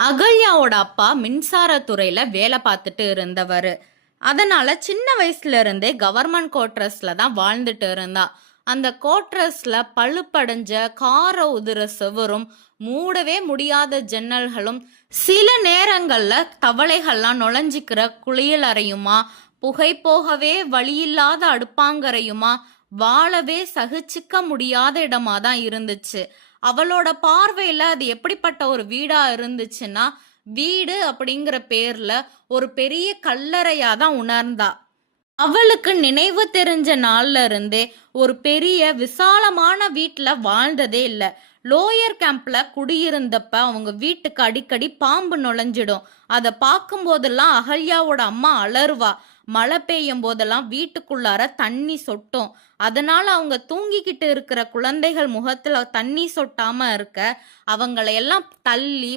அகல்யாவோட அப்பா மின்சாரத்துறையில வேலை பார்த்துட்டு இருந்தவர். அதனால சின்ன வயசுல இருந்தே கவர்மெண்ட் குவார்டர்ஸ்ல தான் வாழ்ந்துட்டு இருந்தா. அந்த குவார்டர்ஸ்ல பழுப்படைஞ்ச கார உதிர செவரும், மூடவே முடியாத ஜன்னல்களும், சில நேரங்கள்ல தவளைகள்லாம் நுழைஞ்சிக்கிற குளியலறையுமா, புகை போகவே வழியில்லாத அடுப்பாங்கரையுமா, வாழவே சகிச்சுக்க முடியாத இடமா தான் இருந்துச்சு. அவளோட பார்வையில அது எப்படிப்பட்ட ஒரு வீடா இருந்துச்சுன்னா, வீடு அப்படிங்கிற பேர்ல ஒரு பெரிய கல்லறையா தான் உணர்ந்தா. அவளுக்கு நினைவு தெரிஞ்ச நாள்ல இருந்தே ஒரு பெரிய விசாலமான வீட்ல வாழ்ந்ததே இல்ல. லோயர் கேம்ப்ல குடியிருந்தப்ப அவங்க வீட்டுக்கு அடிக்கடி பாம்பு நுழைஞ்சிடும். அத பார்க்கும் போதெல்லாம் அகல்யாவோட அம்மா அலறுவா. மழை பெய்யும் போதெல்லாம் வீட்டுக்குள்ளார தண்ணி சொட்டும். அதனால அவங்க தூங்கிக்கிட்டு இருக்கிற குழந்தைகள் முகத்துல தண்ணி சொட்டாம இருக்க அவங்களை எல்லாம் தள்ளி